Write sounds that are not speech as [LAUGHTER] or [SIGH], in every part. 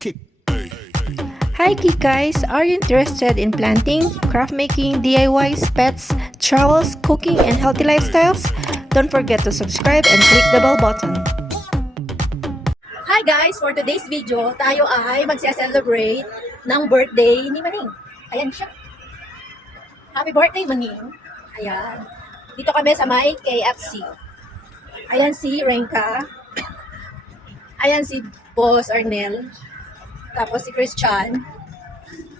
Hi guys, are you interested in planting, craft making, DIYs, pets, travels, cooking, and healthy lifestyles? Don't forget to subscribe and click the bell button. Hi guys! For today's video, tayo ay magsia-celebrate ng birthday ni Maning. Ayan siya. Happy birthday, Maning. Ayan. Dito kami sa may KFC. Ayan si Renka. Ayan si Boss Arnel. Tapos si Christian.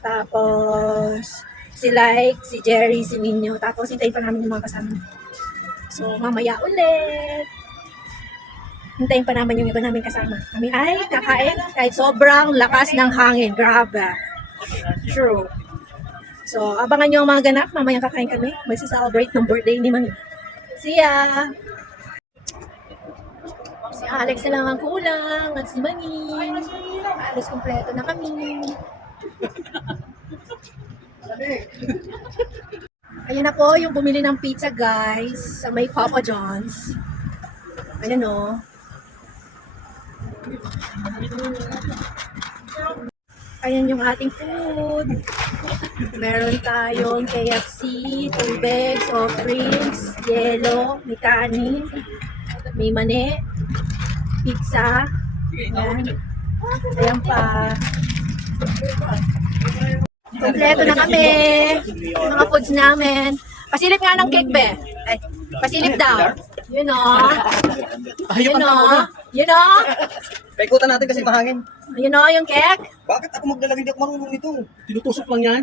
Tapos si Like, si Jerry, si Nino. Tapos hintayin pa namin yung mga kasama. So, mamaya ulit hintayin pa naman yung iba namin kasama. Kami ay kakain kahit sobrang lakas ng hangin. Grabe. True. So, abangan nyo ang mga ganap. Mamaya kakain kami. Magsa-celebrate ng birthday ni Mami. See ya! Si Alex na lang ang kulang. At si Mani. Alis kompleto na kami. Ayan na po yung bumili ng pizza guys sa may Papa John's. Ayan o. Ayan yung ating food. Meron tayong KFC, tubig, soft drinks, yelo, may kanin, may mani, pizza. Ayan. Ayan pa. Kompleto na kami. Yung mga foods namin. Pasilip nga ng cake, be. Ay, pasilip daw. You know. You know. You know. Paikutan natin kasi mahangin. You know yung cake? Bakit ako maglalagay? Hindi ako marunong nito. Tinutusok lang yan.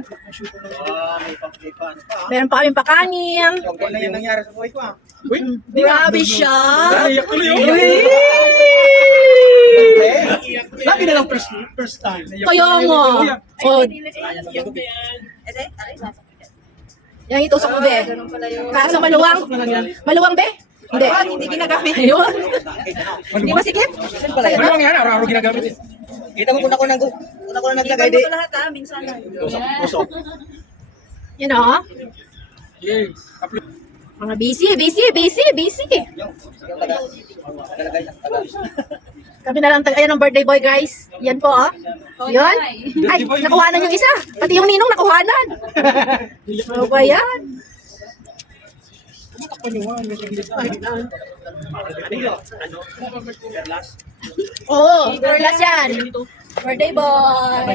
Ah, may pangkipan. Meron pa kaming pakanin. Yung na yan nangyari sa buhay ko ah. Uy, Grabe siya. naiyak tuloy yun. Lagi na lang first, first time. Kaya nga. Oh, yan itusok mo, be. Kaso maluwang. Maluwang, be? Hindi. Hindi ginagamit. Ayun. Hindi masikip? Ano lang yan? Araw-araw ginagamit eh. Kita mo kung ako nang kung ako na naglagay di. Usok. You know? Yes. Mga busy, busy, busy, busy. Kami na lang tag ayan ang birthday boy, guys. Yan po, oh. Yun. Ay, nakuhanan yung isa. Pati yung ninong nakuhanan. [LAUGHS] Ano ba yan? Oo, girlas yan. Birthday boy.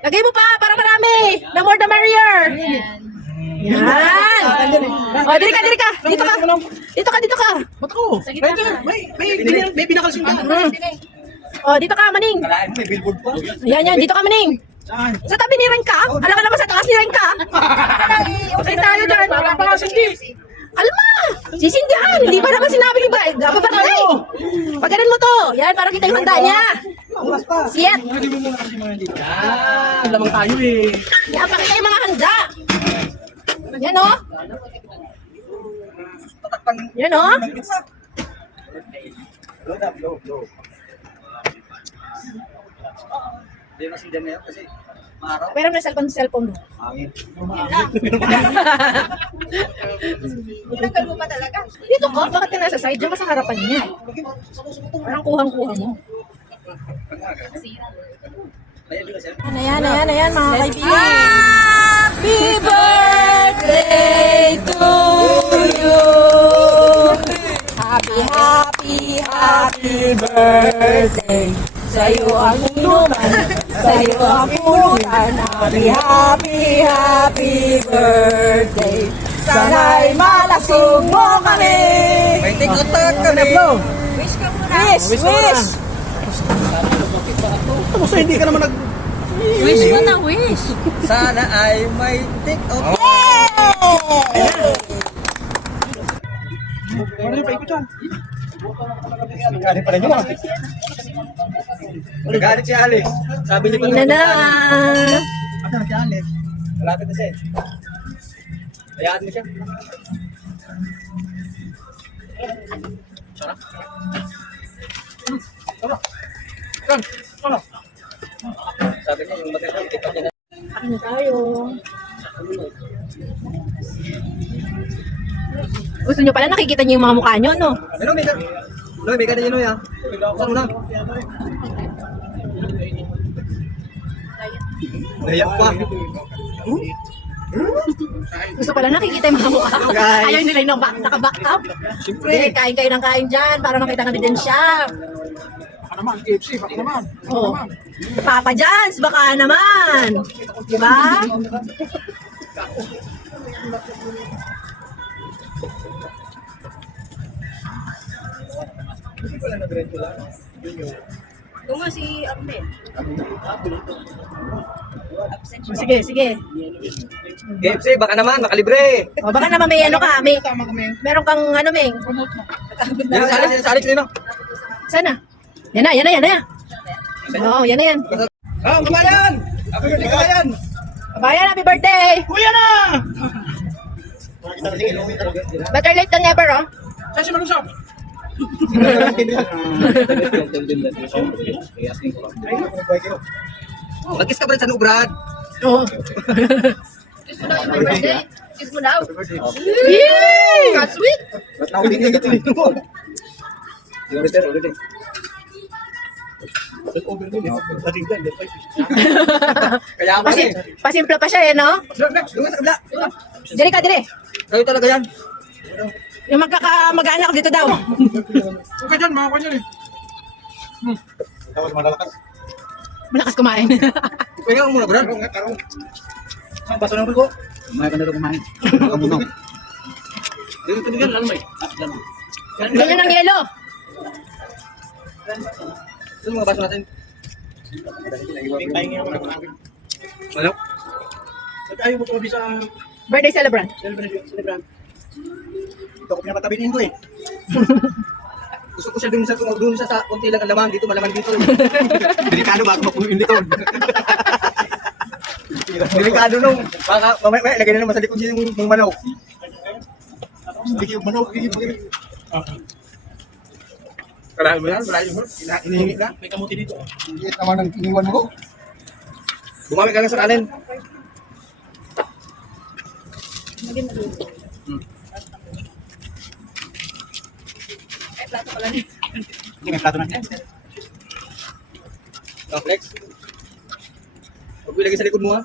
Lagay mo pa. Para marami. The more the merrier. Yan. O, diri ka, diri ka. Dito ka. Dito ka, dito ka. Ba't ako? May, may, may, may, binakasin ka. Mm. O, dito ka, maning. May billboard pa. Yan, yan. Dito ka, maning. Saan? Sa tabi ni Renka. Alam ka naman sa taas ni Renka. [LAUGHS] Okay tayo dyan. Wala pa sindi. Alma! Sisindihan! Hindi ba naman sinabi ni ba? Gaba ba tayo? Pagkanan mo to. Yan, para kita yung handa niya. Oras pa. Siyet. Pwede mo muna kasi mga dito. Ah, lamang tayo eh. Yan, pakita yung mga handa. Yan, o. Tatakpan Yan, o. pizza. Load up, load, load. Hindi na na yan kasi maaraw. Pero may cellphone, cellphone mo. Hangin. Dito ka, bakit ka nasa side? Diyan ka sa harapan niya. Parang kuhang-kuha mo. Kasi. Ayan, ayan, ayan, mga kaibigan. Happy birthday to you. Happy, happy, happy birthday. Sa'yo ang inuman, sa'yo ang pulutan. Happy, happy, happy birthday. Sana'y malasog mo kami. May tikotak kami. Wish, wish. Tapos hindi ka naman nag... Wish mo na, wish. Sana ay may take out. Ano yung paikot yan? Galit pa rin yun. Galit si Alex. Sabi niya Hindi na na. Ano si Alex? Malapit na siya. eh. Hayaan mo siya. Yan. Ano? Sabi niya yung out niya na. Ano tayo? Gusto nyo pala nakikita niyo yung mga mukha nyo, no? Ano, Mr.? Noy, may ganun yun, ah. Saan na? Nayak pa. Gusto pala nakikita yung mga mukha. Guys. Ayaw nila yung back, naka-back up. Siyempre. Kain kayo ng kain dyan para makita ng ebidensya. Baka naman, KFC, baka naman. Baka Oh. naman. Papa Jans, baka naman. Di ba? Nga si Arnel. Sige, sige. KFC, baka naman, makalibre. O, baka naman may ano ka, may, Tama kami. meron kang ano, Ming. Yan ang salit, yan ang salit sa'yo, no? Sana. Yan na, yan na, yan na. Oo, yan na yan. Ah, kabayan! Happy birthday, kabayan! Kabayan, happy birthday! Kuya na! Better late than never, oh. Saan si Manusap? Mag-kiss ka sa Nubrad. Oo. Kiss mo daw yung my birthday. Kiss mo daw. Yay! Ka-sweet! Ba't na ulit yung tuloy mo? Ulit din, ulit din. Kaya pa Pasi, rin. pasimpla pa siya, eh, no? Sa kabila. Dire ka, dire. Kayo talaga yan. Yung magkakamag-anak dito daw. Huwag ka dyan, mga ka dyan eh. Malakas kumain. Kaya ka muna, Brad. Saan ba sa ko? Kumain ka na rin kumain. Ang bunaw. Dito, dito, dito. Ano may? Ganyan ang yelo. Ito mga baso natin. Ano? Ba't ayaw mo tumabi sa Birthday celebrant. celebration? Celebration. Ito ko pinapatabihin ko eh. [LAUGHS] Gusto ko siya dun sa, dun sa, sa konti lang ang laman. Dito, malaman dito. [LAUGHS] Delikado bago mapuno yung likod. Delikado nung, baka mamaya, mamaya, ilagay na naman sa likod niya yung, manok. Yung manok, yung pagkakas. Kalahin mo yan, kalahin mo. Inihingi ka. May kamuti dito. Hindi naman ang iniwan ko. Bumami ka lang sa kanin. Hindi may plato na. Oh, flex. Huwag mo ilagay sa likod mo ha.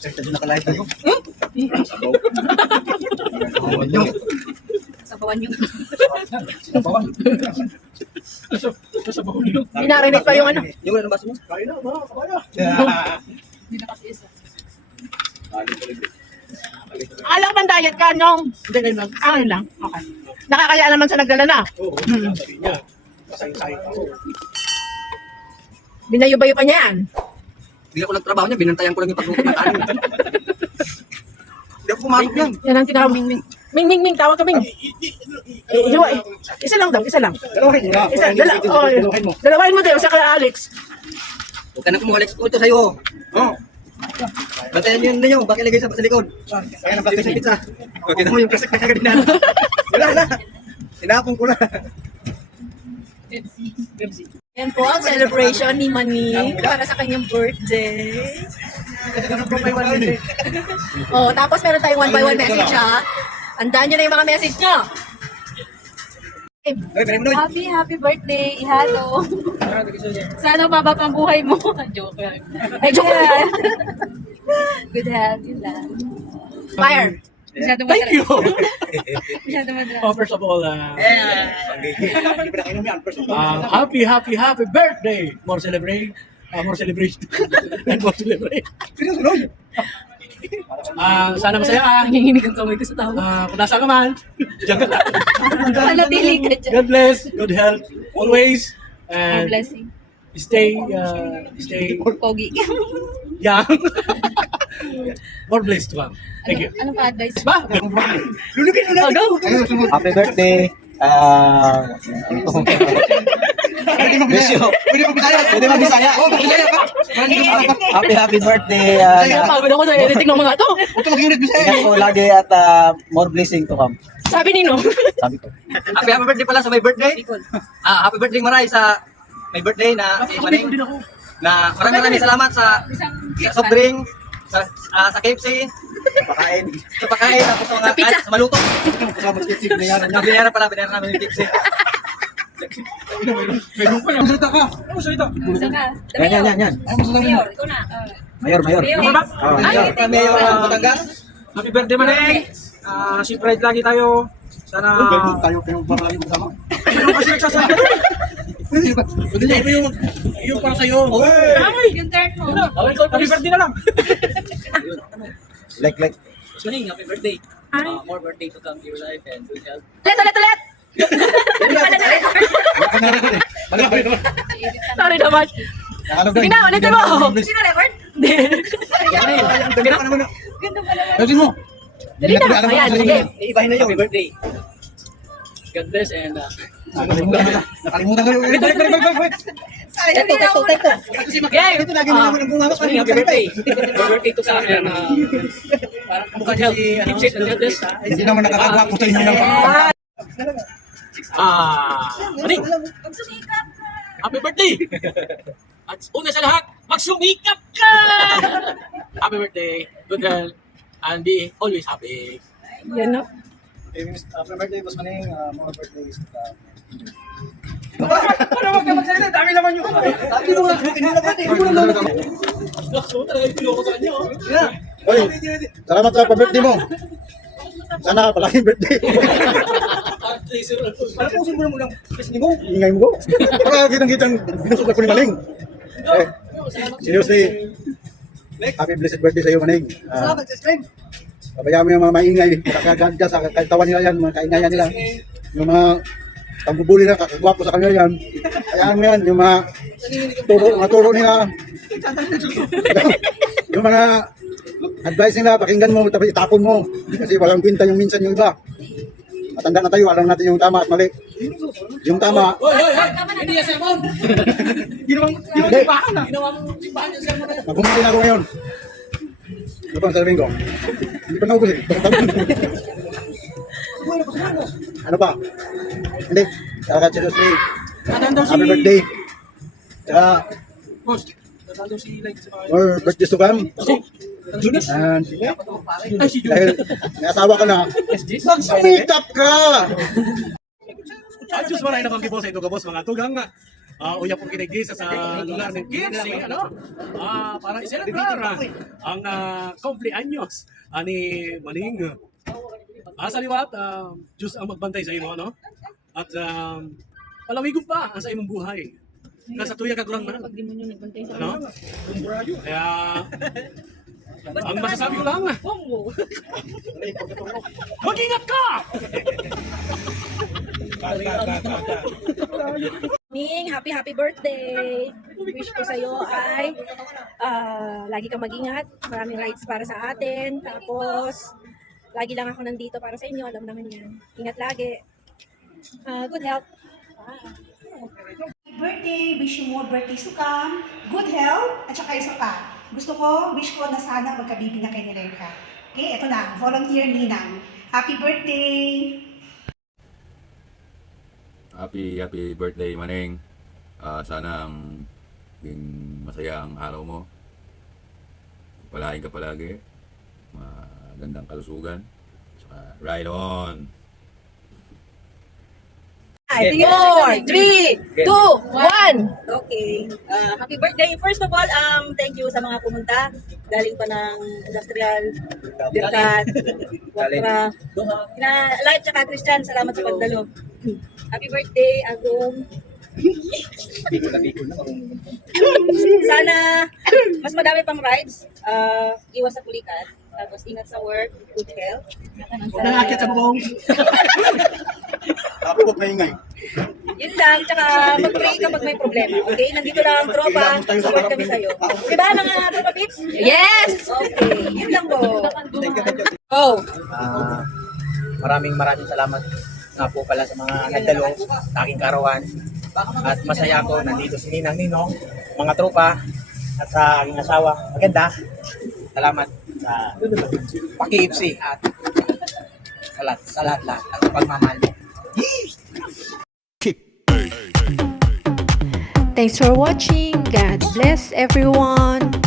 Sakta din nakalive tayo. Sabaw. Sabaw nyo. Sabawan yung Sabawan. Sa baho nyo. Hindi narinig pa yung ano. Yung ano baso mo? Kaya na, mga kabaya. hindi nakatiis. Alam bang diet ka nung? Hindi ngayon lang. Ah, yun lang. Okay. Nakakaya naman sa nagdala na. Oo, sabi niya. Masay-say ako. Binayo-bayo pa niyan. Hindi ako nagtrabaho niya, binantayan ko lang yung pagluto ng kanin. Pumasok yan. Yan ang tinawag. Ming, Ming. Ming, Ming, Ming. Tawag ka, Ming. Eh, eh. Isa lang daw, isa lang. Dalawahin mo na. Isa, dala, oh, Dalawahin mo. dalawahin mo tayo sa kay Alex. Huwag ka na kumuha, Alex. Ito sa'yo. Oh. Bantayan yun ninyo, bakit ilagay sa, sa likod? Kaya na Plastic sa pizza. Pakita mo yung plastic na kagadinan. [LAUGHS] Wala na. Sinapong ko na. Yan po ang celebration ni Maning para sa kanyang birthday. Oh, tapos meron tayong one by one message ha. Andaan nyo na yung mga message nyo. Happy, happy birthday, Ihalo. Sana mababa pang buhay mo. [LAUGHS] Joke lang. Ay, joke lang. Good health, yun lang. Fire. Masyado Thank you. [LAUGHS] Masyado. Oh, first of all, uh, all. uh, [LAUGHS] happy, happy, happy birthday! More celebrate. Uh, more celebration. And more celebrate. [LAUGHS] Sinusunod. Ah, sana masaya ka. Nanginginig ang kamay ko sa tao. Ah, kung nasa ka man, diyan ka. Manatili ka dyan. God bless, good health, always, and blessing. stay, uh, stay Pogi. [LAUGHS] young. More blessed, ma'am. Thank you. Ano pa advice? Ba? Lulugin mo na. go! Happy birthday. Ah, Bless you. Pwede mo bisaya. Pwede mo bisaya. Oh, bisaya. Happy happy birthday. Ah, Kaya pagod ako sa editing ng mga to. Huwag ka mag-unit bisaya. ingat po lagi at ah, more blessing to come. Sabi ni no. Sabi ko. Happy, happy birthday pala sa my birthday. Ah, happy birthday Maray sa my birthday na. Na maraming maraming salamat sa sa soft drink, Sa, ah, sa KFC, Pakain. sa pagkain, tapos sa mga pizza. ah, sa maluto. Kasama si Steve na yan. Yung binayaran pala, binayaran namin yung KFC. Meron pa lang. Salita ka. Ano salita? Isa ka. Yan, yan, yan, yan. Mayor, ikaw na. Mayor, mayor. Mayor. Oh, Ay, mayor. Kami yung uh, Batangas. Happy birthday, Maneng! Ah, si Pride lagi tayo. Sana... tayo pinagpapalagi mo sama. Ano kasi nagsasabi? Pwede niya iba yung, yung para sa'yo. Ay, yung turn mo. Happy birthday na lang. Like, like. Suning, happy birthday. Uh, more birthday to come to your life and good health. Ulit, ulit, ulit. Sorry naman. Sige na, ulitin mo. Sino record? Ganda ka naman. Kasi mo. Dali na. Ayan, sige. Ibahin na yung birthday. God bless and uh, Nakalimutan ko na. Nakalimutan ko. Balik, balik, balik, balik, balik. Tekto, tekto, tekto. Game! Ito lagi mo naman ang Suning, happy birthday. Happy birthday to sa akin. Uh, parang kamukha niya si safe and God bless. Hindi naman nakakagwapo sa inyo ng Ah, Maneng! Happy birthday! At una sa lahat, magsumikap ka! Happy birthday, good health, and be always happy. Yan na. Happy birthday, Boss Maning. Uh, More birthdays. Uh, Ano wag ka? Dami naman yung Sabi ko nga, hindi na birthday. Hindi mo na lang. So, talaga yung pinoko sa kanya. oh. Oy, salamat sa pa-birthday mo. Sana palaging birthday. Least, uh, Alam mo, lang. Kasi mo. Ingay mo ko. Para kitang-kitang binusog ako ni Maling. Eh, seriously, happy blessed birthday sa iyo, Maning. Uh, Salamat, Glenn. Pabayaan mo yung mga maingay. Kakagad ka sa katawan nila yan, mga kaingayan nila. Yung mga pambubuli na kakagwapo sa kanila yan. Hayaan mo yan, yung mga turo, mga turo nila. [LAUGHS] yung mga advice nila, pakinggan mo, tapos itapon mo. Kasi walang kwenta yung minsan yung iba. Matanda na tayo, alam natin yung tama at mali. Yung tama! Hindi yan sermon! [LAUGHS] Ginawang Hindi. simbahan na! Ginawang simbahan yung sermon na yan. Magpumunti na ako ngayon. Ano pa ang sasabihin ko? Hindi pa naubos eh. ano pa? Hindi. Saka seriously. Nadaan daw si... Happy birthday. Saka Boss, nadaan daw si like sa mga... more birthdays to come. Judas? And Ay, si dahil Judas. may asawa ka na, magsumikap ka! At Diyos maray naman kipo sa ito kabos mga tugang na. Ah, uya po kinigisa sa lugar ng KFC, ano? Ah, para i-celebrar ang uh, cumpleaños ani Maning. Ah, sa liwat, ah, Diyos ang magbantay sa imo, no? At um, palawigog pa ang sa imong buhay. Nasa tuya ka kurang na. Ano? Kaya, ang masasabi ko lang, [LAUGHS] mag-ingat ka! Ning, happy happy birthday! Wish ko sa'yo ay ah, lagi kang mag-ingat. Maraming rides para sa atin. Tapos, lagi lang ako nandito para sa inyo. Alam naman yan. Ingat lagi. Ah, good health. birthday, wish you more birthdays to come, good health, at saka isa pa. Gusto ko, wish ko na sana magkabibi na kay Nirenka. Okay, ito na, volunteer Ninang. Happy birthday! Happy, happy birthday, Maneng. Ah, sana ang maging masaya ang araw mo. Palain ka palagi. Magandang kalusugan. Saka, ride on! Four, three, two, one. Okay. Ah, happy birthday. First of all, um, thank you sa mga pumunta. Galing pa ng Industrial, Birkat, Wakra, na Live tsaka Christian. Salamat sa pagdalo. Happy birthday, Agong. Sana mas madami pang rides. Ah, iwas sa pulikat. Tapos ingat sa work, good health. Nakakit sa bubong. [LAUGHS] Tapos huwag maingay. Yun lang, tsaka mag-pray kapag may problema. Okay? Nandito lang ang tropa, support kami sa'yo. Diba mga tropa pips? Yes! Okay, yun lang po. Oh. Ah, maraming maraming salamat nga po pala sa mga nagdalo sa aking karawan. At masaya ako, nandito si Ninang Ninong, mga tropa, at sa aking asawa. Maganda. Salamat sa paki-IPSI at sa lahat, sa lahat, lahat, at sa pagmamahal mo. Thanks for watching. God bless everyone.